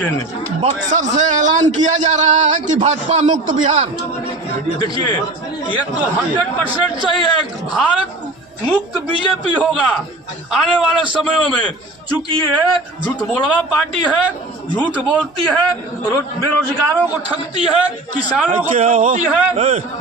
ने। बक्सर से ऐलान किया जा रहा है कि भाजपा मुक्त बिहार। देखिए, ये तो 100% सही है। भारत मुक्त बीजेपी होगा आने वाले समयों में, चूंकि ये झूठ बोलवा पार्टी है, झूठ बोलती है, बेरोजगारों को ठगती है, किसानों को ठगती है,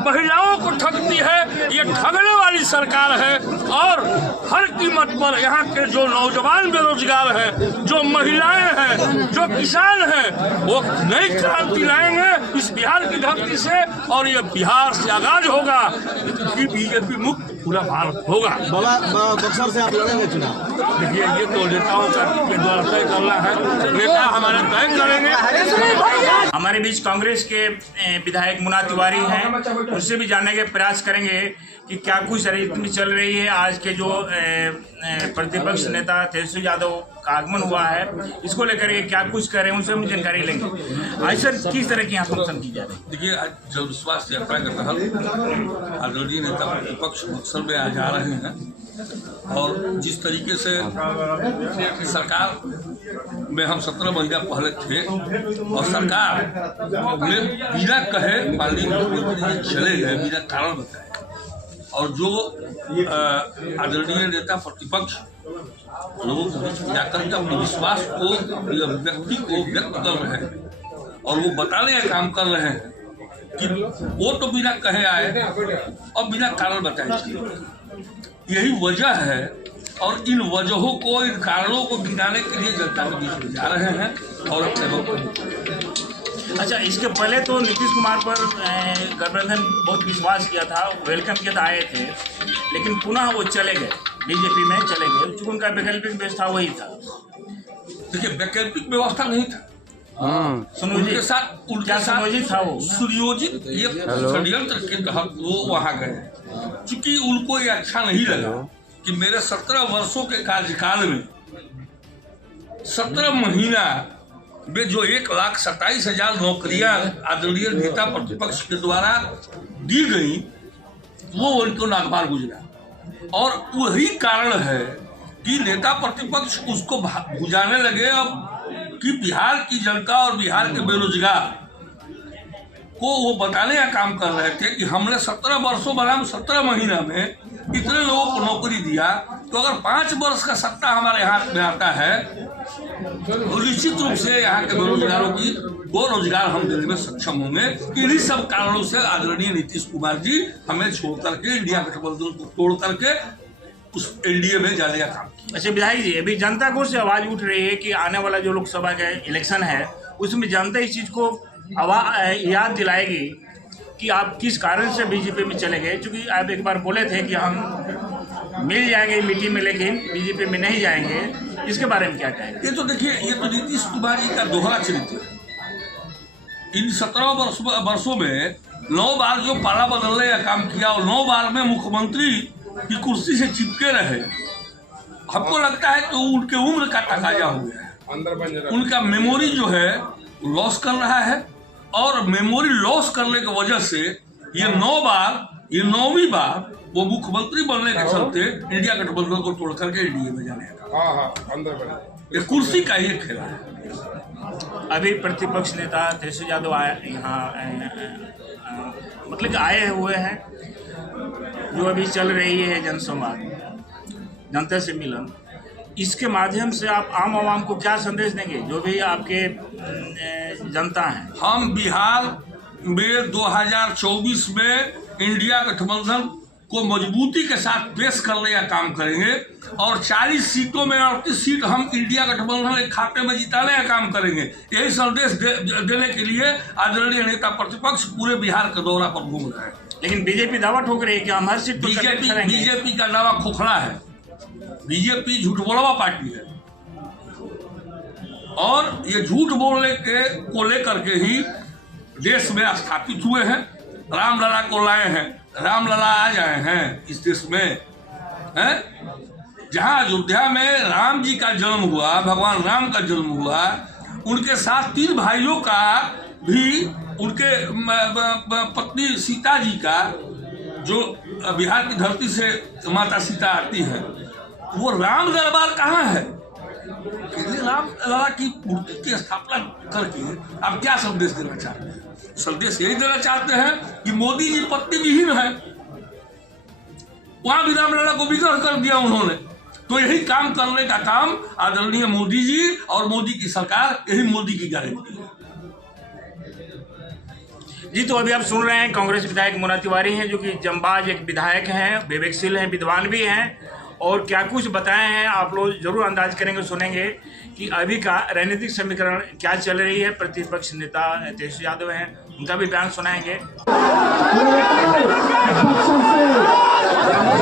महिलाओं को ठगती है। ये ठगने वाली सरकार है और हर कीमत पर यहाँ के जो नौजवान बेरोजगार हैं, जो महिलाएं हैं, जो किसान हैं, वो नई क्रांति लाएंगे इस बिहार की धरती से, और ये बिहार से आगाज होगा कि बीजेपी मुक्त पूरा भारत होगा। बक्सर से आप लड़ेंगे चुनाव? देखिए, ये तो नेताओं के द्वारा तय करना है, नेता हमारे तय करेंगे। हमारे बीच कांग्रेस के विधायक मुन्ना तिवारी हैं, उनसे भी जानने के प्रयास करेंगे कि क्या कुछ रणनीति चल रही है। आज के जो प्रतिपक्ष नेता तेजस्वी यादव का आगमन हुआ है, इसको लेकर के क्या कुछ कर रहे हैं, उनसे हम जानकारी लेंगे। आज सर, किस तरह की यहाँ फंक्शन की जा रही है? देखिए, आज जल विश्वास यात्रा के तहत आदरणीय नेता प्रतिपक्ष बक्सर में आज आ रहे हैं, और जिस तरीके से सरकार में हम 17 महीना पहले थे और सरकार में बिना कहे माननीय मुख्यमंत्री चले गए, बिना कारण बताए, और जो आदरणीय नेता प्रतिपक्ष लोगों के बीच जाकर के अपने विश्वास को, अपनी अभिव्यक्ति को व्यक्त कर रहे हैं और वो बताने का काम कर रहे हैं कि वो तो बिना कहे आए और बिना कारण बताए चले। यही वजह है, और इन वजहों को, इन कारणों को गिनाने के लिए जनता के बीच में जा रहे हैं और अपने लोग। अच्छा, इसके पहले तो नीतीश कुमार पर गठबंधन बहुत विश्वास किया था, वेलकम किया था, आए थे, लेकिन पुनः वो चले गए, बीजेपी में चले गए, चूंकि उनका वैकल्पिक व्यवस्था वही था। देखिए, वैकल्पिक व्यवस्था नहीं था, उनके साथ सुनियोजित था, वो सुनियोजित ये षड्यंत्र के तहत वो वहां गए, क्योंकि उनको ये अच्छा नहीं लगा कि मेरे 17 वर्षों के कार्यकाल में 17 महीना में जो 1,27,000 नौकरियां आदरणीय नेता प्रतिपक्ष के द्वारा दी गई, वो उनको नागवार गुजरा, और वही कारण है कि नेता प्रतिपक्ष उसको बुझाने लगे अब कि बिहार की जनता और बिहार के बेरोजगार को वो बताने का काम कर रहे थे कि हमने 17 वर्षों बनाम 17 महीना में इतने लोगों को नौकरी दिया, तो अगर 5 वर्ष का सत्ता हमारे हाथ में आता है तो निश्चित रूप से यहाँ के बेरोजगारों की वो रोजगार हम देने में सक्षम होंगे। इन्हीं सब कारणों से आदरणीय नीतीश कुमार जी हमें छोड़ करके, इंडिया गठबंधन को तोड़ करके उस एनडीए में जाने का काम किया। अच्छा विधायक जी, अभी जनता को से आवाज उठ रही है कि आने वाला जो लोकसभा का इलेक्शन है, उसमें जनता इस चीज को याद दिलाएगी कि आप किस कारण से बीजेपी में चले गए, क्योंकि आप एक बार बोले थे कि हम मिल जाएंगे मिट्टी में, लेकिन बीजेपी में नहीं जाएंगे। इसके बारे में क्या कहेंगे? ये तो देखिए, ये तो नीतीश कुमार जी का दोहरा चरित्र है। इन 17 वर्षों में 9 बार जो पाला बदलने का काम किया और 9 बार में मुख्यमंत्री की कुर्सी से चिपके रहे, हमको लगता है कि उनके उम्र का तकाजा हो गया है। उनका मेमोरी जो है लॉस कर रहा है, और मेमोरी लॉस करने की वजह से ये 9वीं बार वो मुख्यमंत्री बनने के चलते इंडिया गठबंधन को तोड़ करके एनडीए में जाने का ये कुर्सी का ही खेला है। अभी प्रतिपक्ष नेता तेजस्वी यादव यहाँ मतलब कि आए हुए हैं, जो अभी चल रही है जनसंवाद, जनता से मिलन, इसके माध्यम से आप आम आवाम को क्या संदेश देंगे, जो भी आपके जनता हैं? हम बिहार में 2024 में इंडिया गठबंधन को मजबूती के साथ पेश करने का काम करेंगे, और 40 सीटों में 38 सीट हम इंडिया गठबंधन के खाते में जिताने का काम करेंगे। यही संदेश देने के लिए आदरणीय नेता प्रतिपक्ष पूरे बिहार के दौरा पर घूम रहे हैं। लेकिन बीजेपी दावा ठोक रही है कि हम हर सीट बीजेपी का दावा खोखला है। बीजेपी झूठ बोलवा पार्टी है, और ये झूठ बोलने को लेकर के ही देश में स्थापित हुए हैं। रामलला को लाए हैं, रामलला आ जाए हैं इस देश में, जहां अयोध्या में राम जी का जन्म हुआ, भगवान राम का जन्म हुआ, उनके साथ 3 भाइयों का भी, उनके पत्नी सीता जी का, जो बिहार की धरती से माता सीता आती है, वो राम दरबार कहाँ है? केजरी लाल की मूर्ति की स्थापना करके आप क्या संदेश देना चाहते हैं? संदेश यही देना चाहते हैं कि मोदी जी पत्नी विहीन है, वहां विधान लड़ा को विग्रह कर दिया उन्होंने। तो यही काम करने का काम आदरणीय मोदी जी और मोदी की सरकार, यही मोदी की गारंटी है। जी, तो अभी आप सुन रहे हैं कांग्रेस विधायक मोना तिवारी हैं, जो कि जंबाज एक विधायक हैं, विवेकशील हैं, विद्वान भी हैं, और क्या कुछ बताए हैं आप लोग जरूर अंदाज करेंगे, सुनेंगे कि अभी का राजनीतिक समीकरण क्या चल रही है। प्रतिपक्ष नेता तेजस्वी यादव हैं, उनका भी बयान सुनाएंगे।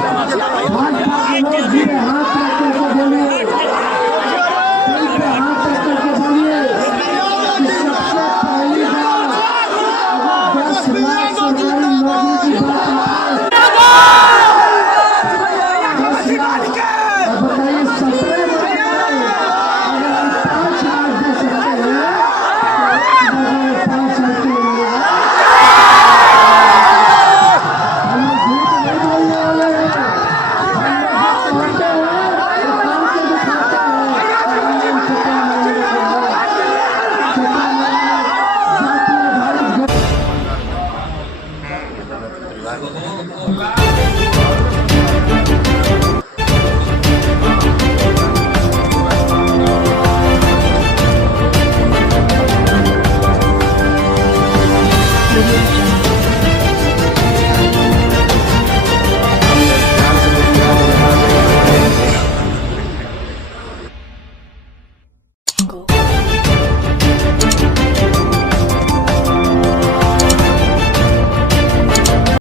भाजपा के लोग भी हाथ रख के बोले